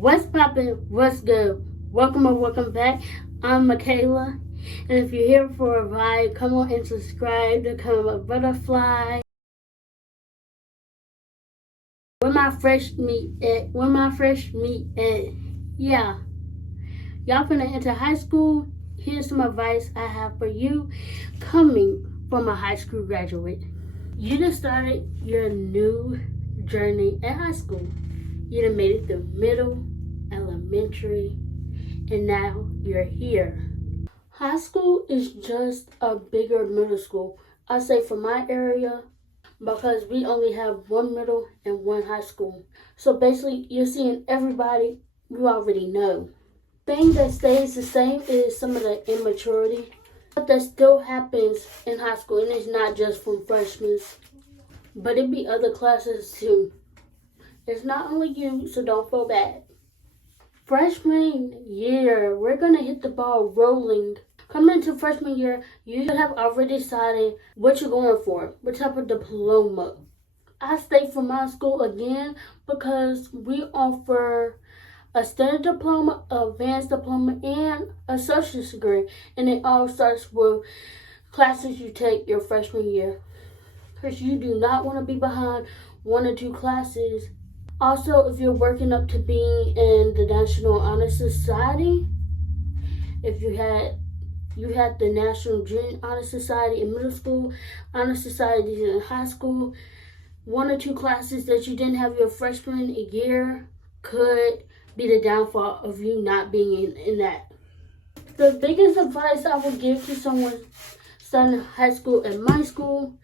What's poppin'? What's good? Welcome or welcome back. I'm Michaela, and if you're here for a ride, come on and subscribe to become a butterfly. Where my fresh meat at? Yeah, y'all finna enter high school. Here's some advice I have for you coming from a high school graduate. You just started your new journey at high school. You done made it through middle, elementary, and now you're here. High school is just a bigger middle school. I say for my area, because we only have one middle and one high school. So basically, you're seeing everybody you already know. Thing that stays the same is some of the immaturity. But that still happens in high school, and it's not just from freshmen, but it be other classes too. It's not only you, so don't feel bad. Freshman year, we're going to hit the ball rolling. Coming into freshman year, you should have already decided what you're going for, what type of diploma. I stay for my school again because we offer a standard diploma, advanced diploma, and a associate's degree. And it all starts with classes you take your freshman year. Because you do not want to be behind one or two classes. Also, if you're working up to being in the National Honor Society, if you had the National Junior Honor Society in middle school, Honor Societies in high school, one or two classes that you didn't have your freshman year could be the downfall of you not being in that. The biggest advice I would give to someone starting high school at my school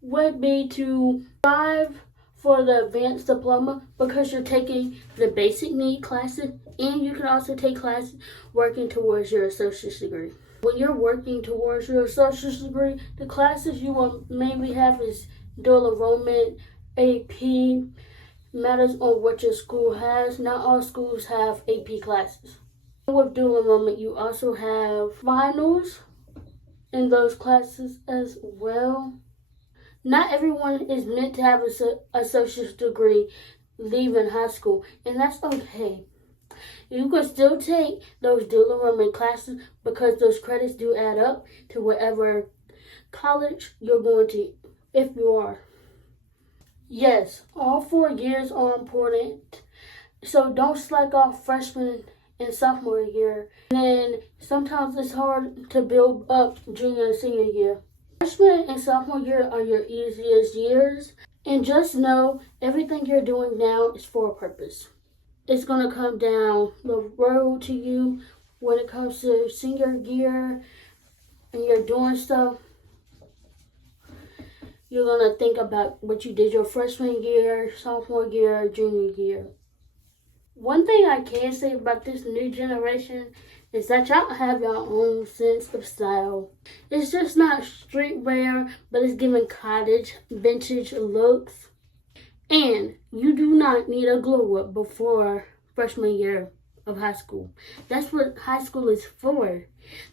would be to strive for the advanced diploma because you're taking the basic need classes and you can also take classes working towards your associate's degree. When you're working towards your associate's degree, the classes you will mainly have is dual enrollment, AP, matters on what your school has. Not all schools have AP classes. With dual enrollment, you also have finals in those classes as well. Not everyone is meant to have an associate's degree leaving high school, and that's okay. You can still take those dual enrollment classes because those credits do add up to whatever college you're going to, if you are. Yes, all 4 years are important, so don't slack off freshman and sophomore year. And then sometimes it's hard to build up junior and senior year. Freshman and sophomore year are your easiest years, and just know everything you're doing now is for a purpose. It's going to come down the road to you when it comes to senior year and you're doing stuff. You're going to think about what you did your freshman year, sophomore year, junior year. One thing I can say about this new generation is that y'all have your own sense of style. It's just not streetwear, but it's giving cottage, vintage looks. And you do not need a glow up before freshman year of high school. That's what high school is for.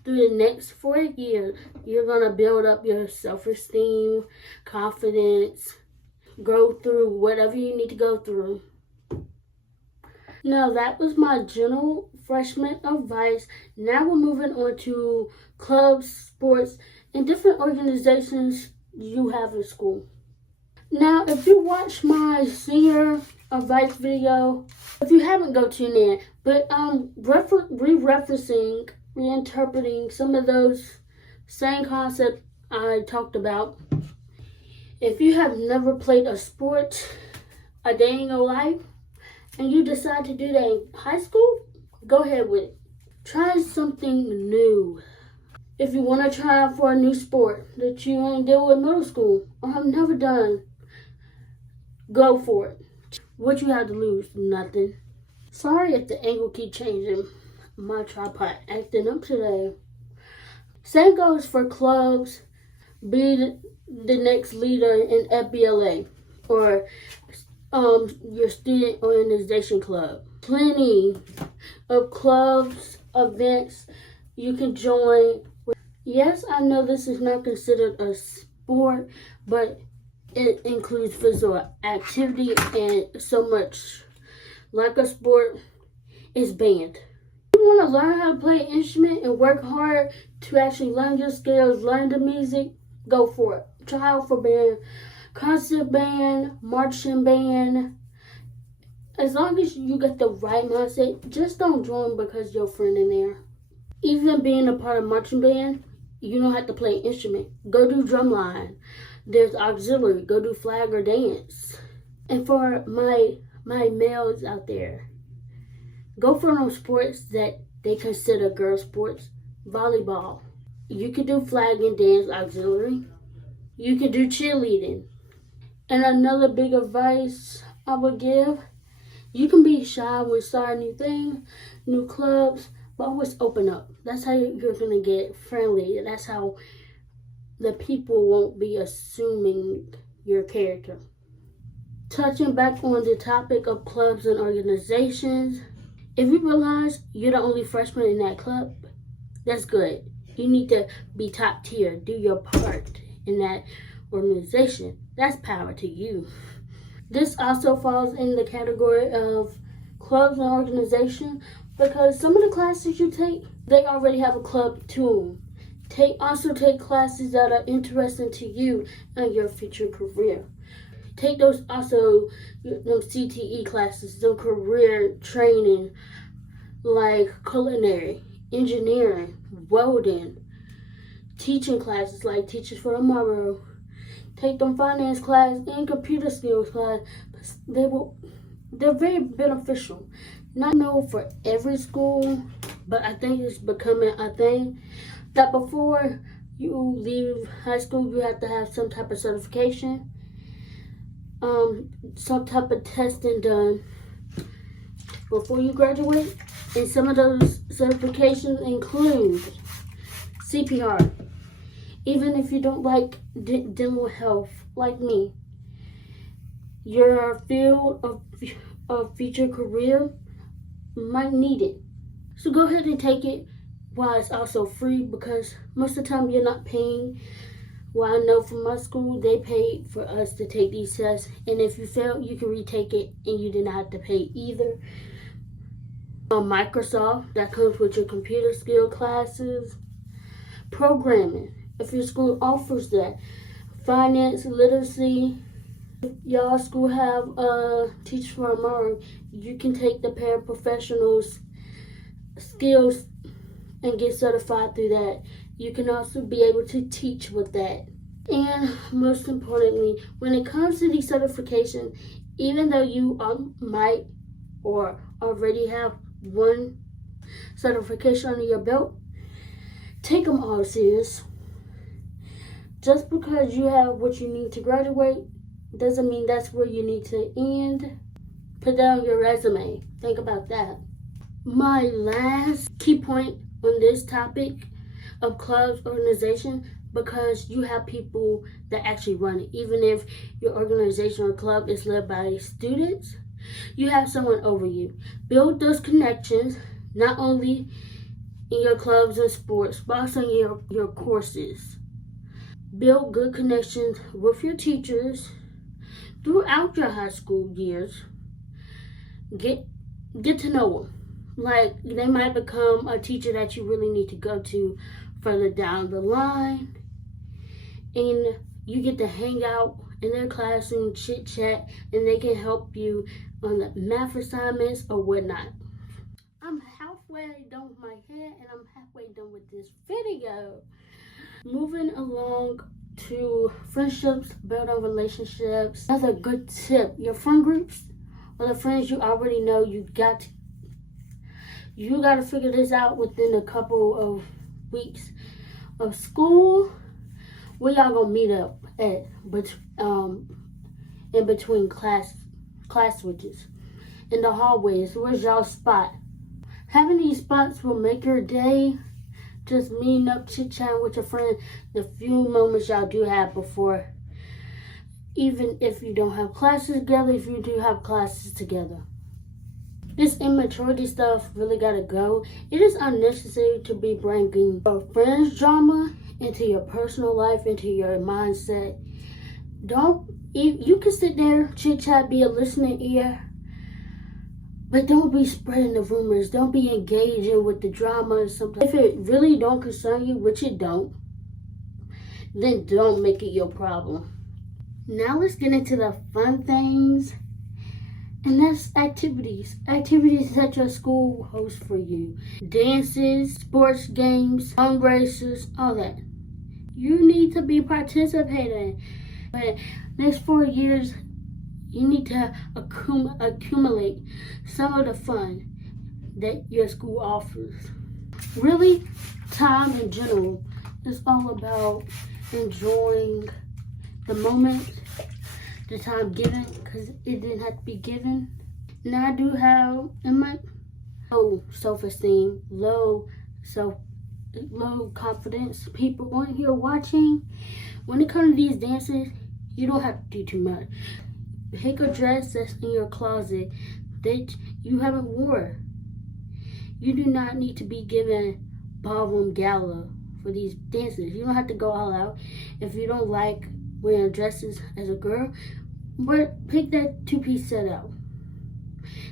Through the next 4 years, you're going to build up your self-esteem, confidence, go through whatever you need to go through. Now, that was my general freshman advice. Now we're moving on to clubs, sports, and different organizations you have in school. Now, if you watch my senior advice video, if you haven't, go tune in. But reinterpreting some of those same concepts I talked about. If you have never played a sport a day in your life, and you decide to do that in high school, go ahead with it. Try something new. If you want to try out for a new sport that you ain't deal with in middle school or have never done, go for it. What you have to lose? Nothing. Sorry if the angle keep changing. My tripod acting up today. Same goes for clubs. Be the next leader in FBLA or your student organization club. Plenty of clubs, events you can join. Yes, I know this is not considered a sport, but it includes physical activity and so much like a sport. is band. If you want to learn how to play an instrument and work hard to actually learn your skills, learn the music, go for it. Try out for band, concert band, marching band. As long as you get the right mindset, just don't join because your friend in there. Even being a part of marching band, you don't have to play an instrument. Go do drumline. There's auxiliary. Go do flag or dance. And for my males out there, go for those sports that they consider girl sports. Volleyball. You can do flag and dance auxiliary. You can do cheerleading. And another big advice I would give, you can be shy when starting new things, new clubs, but always open up. That's how you're going to get friendly. That's how the people won't be assuming your character. Touching back on the topic of clubs and organizations, if you realize you're the only freshman in that club, that's good. You need to be top tier, do your part in that organization. That's power to you. This also falls in the category of clubs and organizations because some of the classes you take, they already have a club to them. Also take classes that are interesting to you and your future career. Take those also, those CTE classes, some career training like culinary, engineering, welding, teaching classes like Teachers for Tomorrow. Take them finance class and computer skills class. They're very beneficial. Not known for every school, but I think it's becoming a thing that before you leave high school, you have to have some type of certification, some type of testing done before you graduate. And some of those certifications include CPR. Even if you don't like dealing with health, like me, your field of future career might need it. So go ahead and take it while it's also free, because most of the time you're not paying. Well, I know from my school, they paid for us to take these tests. And if you fail, you can retake it and you didn't have to pay either. Microsoft, that comes with your computer skill classes. Programming, if your school offers that. Finance, literacy. If y'all school have Teachers for Tomorrow, you can take the paraprofessionals skills and get certified through that. You can also be able to teach with that. And most importantly, when it comes to these certifications, even though you might or already have one certification under your belt, take them all serious. Just because you have what you need to graduate doesn't mean that's where you need to end. Put that on your resume. Think about that. My last key point on this topic of clubs organization, because you have people that actually run it. Even if your organization or club is led by students, you have someone over you. Build those connections, not only in your clubs and sports, but also in your courses. Build good connections with your teachers throughout your high school years. Get to know them. Like, they might become a teacher that you really need to go to further down the line. And you get to hang out in their classroom, chit chat, and they can help you on the math assignments or whatnot. I'm halfway done with my hair and I'm halfway done with this video. Moving along to friendships, building relationships. Another good tip, your friend groups or the friends you already know, you got to figure this out within a couple of weeks of school. Where y'all gonna meet up at, in between class switches, in the hallways? Where's y'all spot? Having these spots will make your day. Just meeting up, chit-chatting with your friend, the few moments y'all do have before, even if you don't have classes together, if you do have classes together. This immaturity stuff really gotta go. It is unnecessary to be bringing your friends' drama into your personal life, into your mindset. You can sit there, chit-chat, be a listening ear, But don't be spreading the rumors. Don't be engaging with the drama or something. If it really don't concern you, which it don't, then don't make it your problem. Now let's get into the fun things. And that's activities. Activities that your school hosts for you. Dances, sports games, fundraisers, all that. You need to be participating. But next 4 years, you need to accumulate some of the fun that your school offers. Really, time in general is all about enjoying the moment, the time given, because it didn't have to be given. Now I do have in my low self-esteem, low confidence people on here watching. When it comes to these dances, you don't have to do too much. Pick a dress that's in your closet that you haven't worn. You do not need to be given ballroom gala for these dances. You don't have to go all out. If you don't like wearing dresses as a girl, but pick that two-piece set out,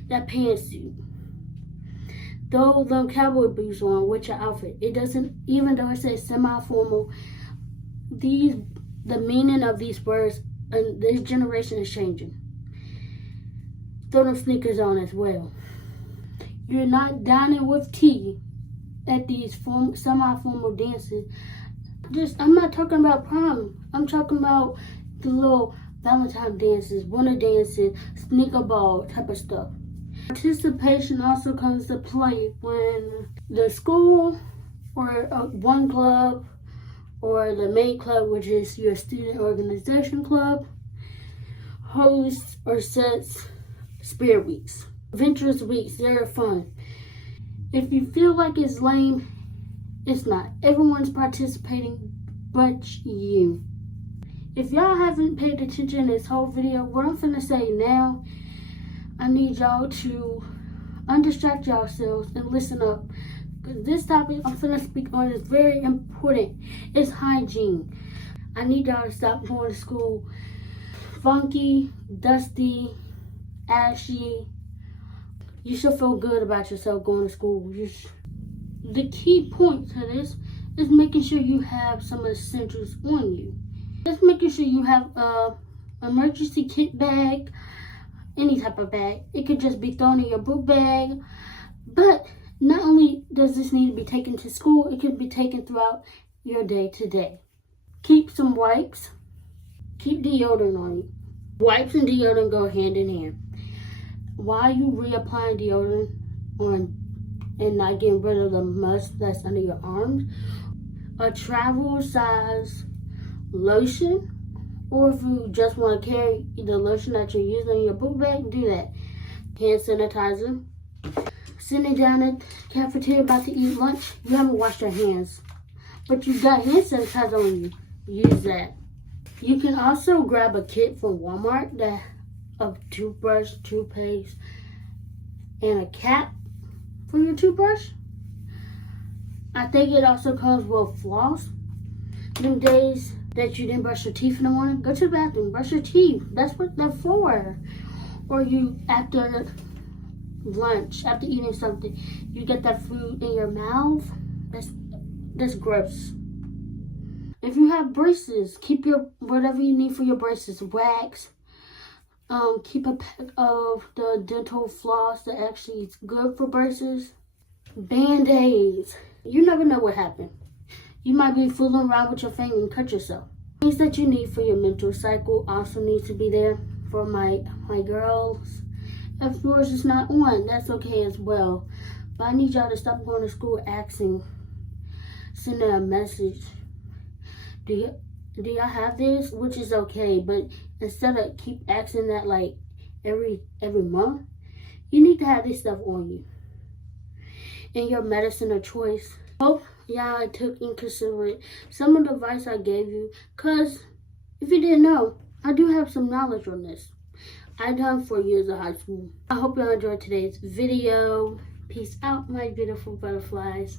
that pantsuit. Throw them cowboy boots on with your outfit. It doesn't, even though it says semi-formal, the meaning of these words and this generation is changing. Throw them sneakers on as well. You're not dining with tea at these semi-formal dances. I'm not talking about prom. I'm talking about the little Valentine dances, winter dances, sneaker ball type of stuff. Participation also comes to play when the school or one club or the main club, which is your student organization club, hosts or sets spirit weeks, adventurous weeks. They're fun. If you feel like it's lame, it's not. Everyone's participating but you. If y'all haven't paid attention in this whole video, what I'm finna say now, I need y'all to undistract yourselves and listen up. Because this topic I'm finna speak on is very important. It's hygiene. I need y'all to stop going to school funky, dusty, ashy. You should feel good about yourself going to school. The key point to this is making sure you have some essentials on you. Just making sure you have a emergency kit bag, any type of bag. It could just be thrown in your book bag. But not only does this need to be taken to school, it can be taken throughout your day to day. Keep some wipes. Keep deodorant on you. Wipes and deodorant go hand in hand. While you reapplying deodorant on and not getting rid of the must that's under your arms, a travel size lotion, or if you just want to carry the lotion that you're using in your book bag, do that. Hand sanitizer. Sitting down at the cafeteria about to eat lunch, you haven't washed your hands, but you got hand sanitizer on you. Use that. You can also grab a kit from Walmart of toothbrush, toothpaste, and a cap for your toothbrush. I think it also comes with floss. Them days that you didn't brush your teeth in the morning, go to the bathroom, brush your teeth. That's what they're for. Or you, after lunch, after eating something, you get that food in your mouth. That's gross. If you have braces, keep your whatever you need for your braces, wax. Keep a pack of the dental floss that actually is good for braces. Band-aids. You never know what happened. You might be fooling around with your finger and cut yourself. Things that you need for your menstrual cycle also needs to be there for my girls. If yours is not on, that's okay as well. But I need y'all to stop going to school asking, sending a message. Do y'all have this? Which is okay, but instead of keep asking that like every month, you need to have this stuff on you. And your medicine of choice. Hope y'all took in consideration some of the advice I gave you, because if you didn't know, I do have some knowledge on this. I've done 4 years of high school. I hope y'all enjoyed today's video. Peace out, my beautiful butterflies.